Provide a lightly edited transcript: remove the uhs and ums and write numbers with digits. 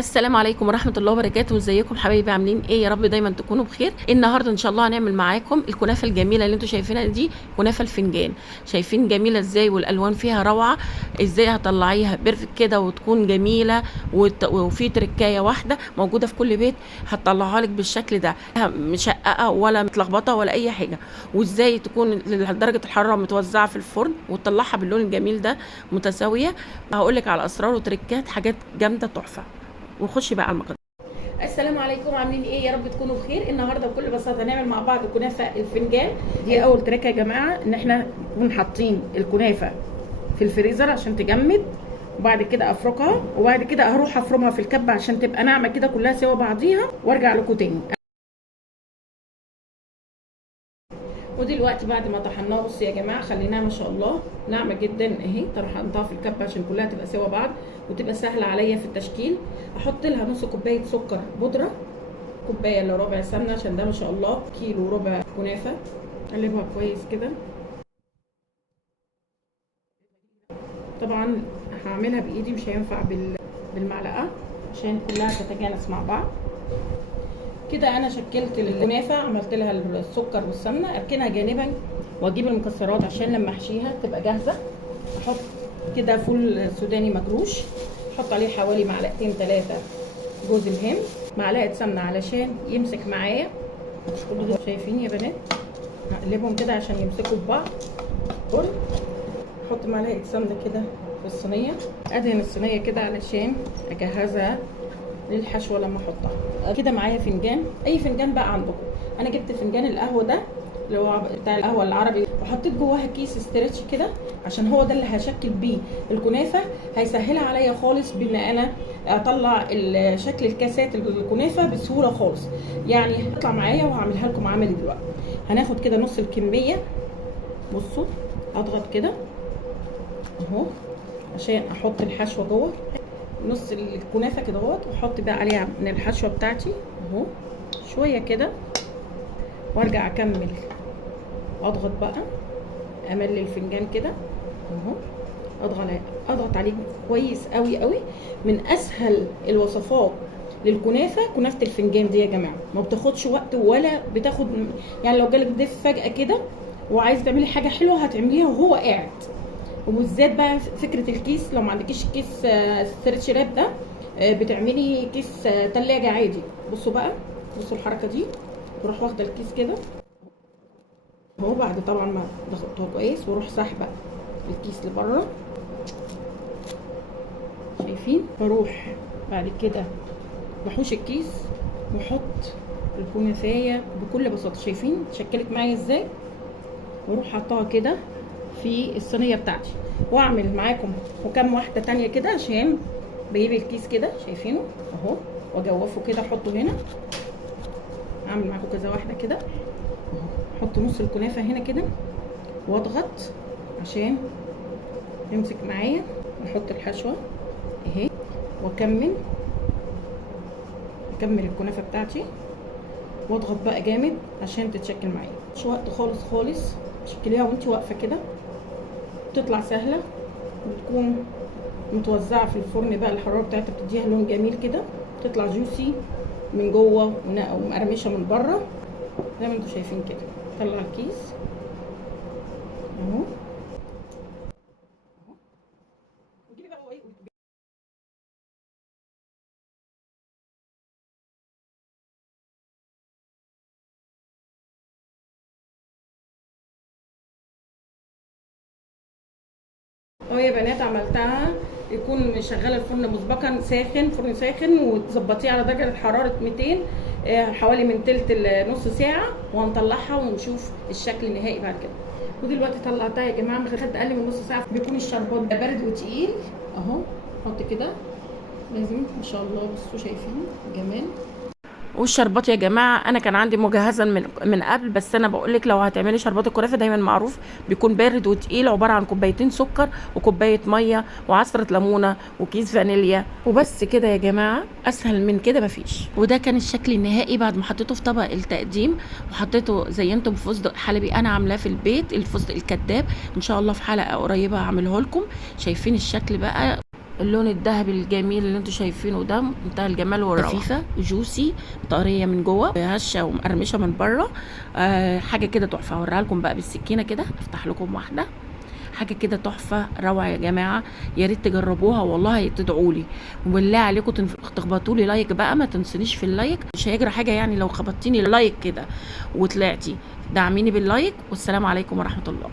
السلام عليكم ورحمة الله وبركاته. ازيكم حبايبي؟ عاملين ايه؟ يا رب دايما تكونوا بخير. النهارده ان شاء الله هنعمل معاكم الكنافة الجميلة اللي انتوا شايفينها دي، كنافة الفنجان. شايفين جميلة ازاي والالوان فيها روعة؟ ازاي هتطلعيها بيرفكت كده وتكون جميلة وفي تركاية واحدة موجودة في كل بيت هتطلعها لك بالشكل ده، مشققة ولا متلخبطة ولا اي حاجة. وازاي تكون درجة الحرارة متوزعة في الفرن وتطلعها باللون الجميل ده متساوية. هقول لك على اسرار وتركات، حاجات جامدة تحفة. ونخش بقى على المقادير. السلام عليكم، عاملين ايه؟ يا رب تكونوا بخير. النهارده بكل بساطه هنعمل مع بعض كنافه الفنجان. دي اول تركه يا جماعه، ان احنا نكون حاطين الكنافه في الفريزر عشان تجمد، وبعد كده افركها، وبعد كده هروح افرمها في الكبه عشان تبقى ناعمه كده كلها سوا بعضيها، وارجع لكم تاني. ودلوقتي بعد ما طحناها، بصوا يا جماعه خليناها ما شاء الله ناعمه جدا اهي. طحنتها في الكبه عشان كلها تبقى سوا بعض وتبقى سهله عليا في التشكيل. احط لها نص كوبايه سكر بودره، كوبايه الا ربع سمنه، عشان ده ما شاء الله كيلو وربع كنافه. اقلبها كويس كده. طبعا هعملها بايدي، مش هينفع بالمعلقه عشان كلها تتجانس مع بعض كده. انا شكلت الكنافه، عملت لها السكر والسمنه، اركنها جانبا واجيب المكسرات عشان لما احشيها تبقى جاهزه. احط كده فول سوداني مجروش، احط عليه حوالي معلقتين 3 جوز الهند، معلقه سمنه علشان يمسك معايا. مش كل ده شايفين يا بنات؟ هقلبهم كده عشان يمسكوا في بعض. احط معلقه سمنه كده في الصينيه، ادهن الصينيه كده علشان اجهزها للحشوه لما احطها. كده معايا فنجان، اي فنجان بقى عندكم. انا جبت فنجان القهوه ده اللي هو بتاع القهوه العربي، وحطيت جواها كيس استرتش كده عشان هو ده اللي هشكل بيه الكنافه. هيسهلها عليا خالص بان انا اطلع شكل الكاسات الكنافه بسهوله خالص. يعني هتطلع معايا وهعملها لكم عملي دلوقتي. هناخد كده نص الكميه، بصوا اضغط كده اهو عشان احط الحشوه جوه نص الكنافه كده اهوت، واحط بقى عليها من الحشوه بتاعتي اهو شويه كده، وارجع اكمل اضغط بقى، املي الفنجان كده اهو، اضغط عليه كويس قوي قوي. من اسهل الوصفات للكنافه كنافه الفنجان دي يا جماعه، ما بتاخدش وقت ولا بتاخد، يعني لو جالك ضيف فجاه كده وعايز تعملي حاجه حلوه هتعمليها وهو قاعد. وبالذات بقى فكره الكيس، لو ما عندكيش كيس ستريتش راب ده، بتعملي كيس تلاجة عادي. بصوا بقى، بصوا الحركه دي، بروح واخده الكيس كده اهو، بعد طبعا ما ضغطتها كويس، واروح ساحبه الكيس لبره. شايفين؟ بروح بعد كده بحوش الكيس واحط الكنافيه بكل بساطه. شايفين شكلت معايا ازاي؟ واروح حطها كده في الصينيه بتاعتي، واعمل معاكم وكم واحده تانية كده عشان بجيب الكيس كده شايفينه اهو، واجوفه كده احطه هنا. اعمل معاكم كذا واحده كده اهو، احط نص الكنافه هنا كده واضغط عشان يمسك معايا، واحط الحشوه اهي، واكمل الكنافه بتاعتي، واضغط بقى جامد عشان تتشكل معايا. مش وقت خالص خالص، تشكليها وانت واقفه كده، بتطلع سهله وتكون متوزعه في الفرن بقى. الحراره بتاعتها بتديها لون جميل كده، تطلع جوسي من جوه ومقرمشه من بره زي ما انتم شايفين كده. طلع الكيس اهو، اهو يا بنات عملتها. يكون شغاله الفرن مسبقا ساخن، فرن ساخن، وتظبطيه على درجه حراره 200 حوالي من تلت لنص ساعه، وهنطلعها ونشوف الشكل النهائي بعد كده. ودلوقتي طلعتها يا جماعه، خدت اقل من نص ساعه، بيكون الشربات بارد وتقيل اهو. حط كده لازم ما شاء الله، بصوا شايفين الجمال. والشربات يا جماعه انا كان عندي مجهزا من قبل، بس انا بقول لك لو هتعملي شربات الكنافه دايما معروف بيكون بارد وتقيل، عباره عن كوبايتين سكر وكوبايه ميه وعصره ليمونه وكيس فانيليا وبس كده يا جماعه. اسهل من كده مفيش. وده كان الشكل النهائي بعد ما حطيته في طبق التقديم، وحطيته زينته بفستق حلبي انا عاملاه في البيت، الفستق الكداب. ان شاء الله في حلقه قريبه هعمله لكم. شايفين الشكل بقى اللون الذهبي الجميل اللي انتوا شايفينه ده منتهى الجمال والروعه، خفيفه جوسي طريه من جوه، هشه ومقرمشه من بره. حاجه كده تحفه. هوريها لكم بقى بالسكينه كده، افتح لكم واحده. حاجه كده تحفه روعه يا جماعه، يا ريت تجربوها والله تدعوا لي. وبالله عليكم تخبطوا لي لايك بقى، ما تنسونيش في اللايك، مش هيجرى حاجه يعني لو خبطتيني لايك كده وطلعتي. دعميني باللايك، والسلام عليكم ورحمه الله.